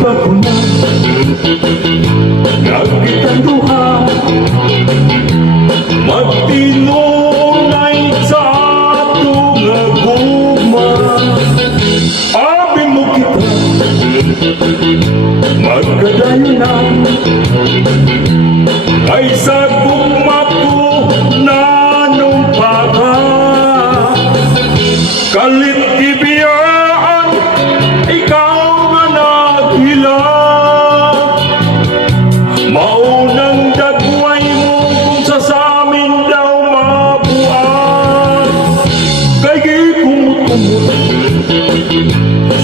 paguna nagkitang duha magtinunay sa atong gugma. Abi mo kita magkadayon na kaysa gugma ko nanumpa ka. Kalit ibiyaan ikaw nga naghilang, maunang dagway mo kung sa samin daw mabuang. Kay gikumot-kumot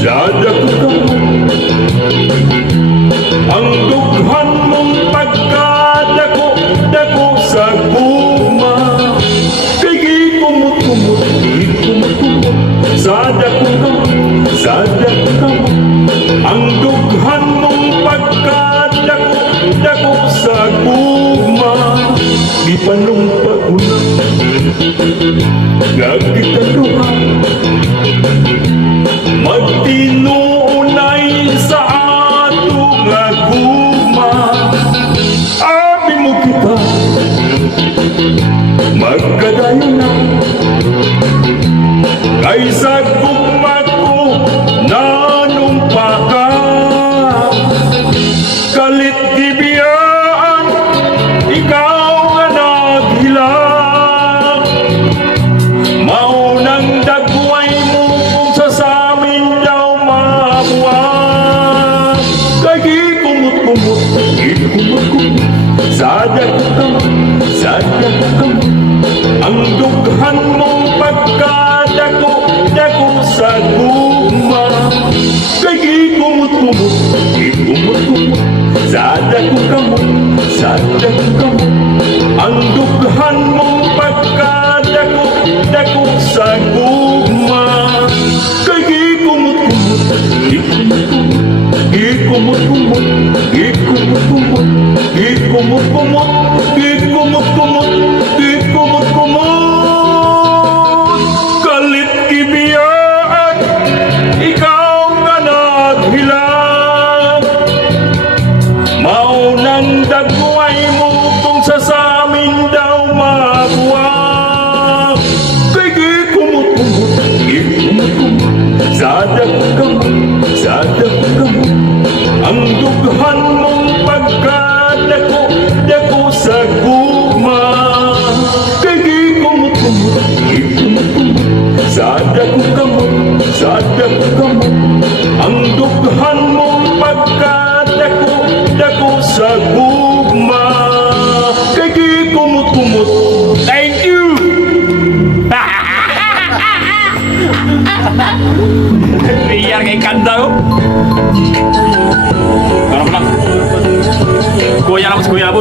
sa dagkamot ang dughan mong pagkadako-dako sa gugma. Kay gikumot-kumot sa dagkamot ang dughan mong pagkadako-dako sa gugma. Ipanumpa ko na nagkitang duha magtinunay sa atong gugma. Abi mo kita magkadayon na kaysa gugma ko nanumpa ka. Kalit gibiyaan ikaw nga naghilang, maunang dagway mo kung sa samin daw mabuang. Kay gikumot-kumot sa dagkamot ang dughan mong pagkadako-dako sa gugma. Kay gikumot-kumot sa dagkamot ang dughan mong pagkadako-dako sa gugma. Kay gikumot-kumot kalit kibiyaan ikaw nga naghilang, maunang dagway mo kung sa samin daw mabuang. Kay gikumot-kumot sa dagkamot ang dughan mong pagkadako-dako sa gugma. Kay gikumot-kumot sa dagkamot ang dughan mong pagkadako-dako sa gugma. Kay gikumot-kumot. Thank you. Liar kay kanta ko. Kuya na, kuya na po.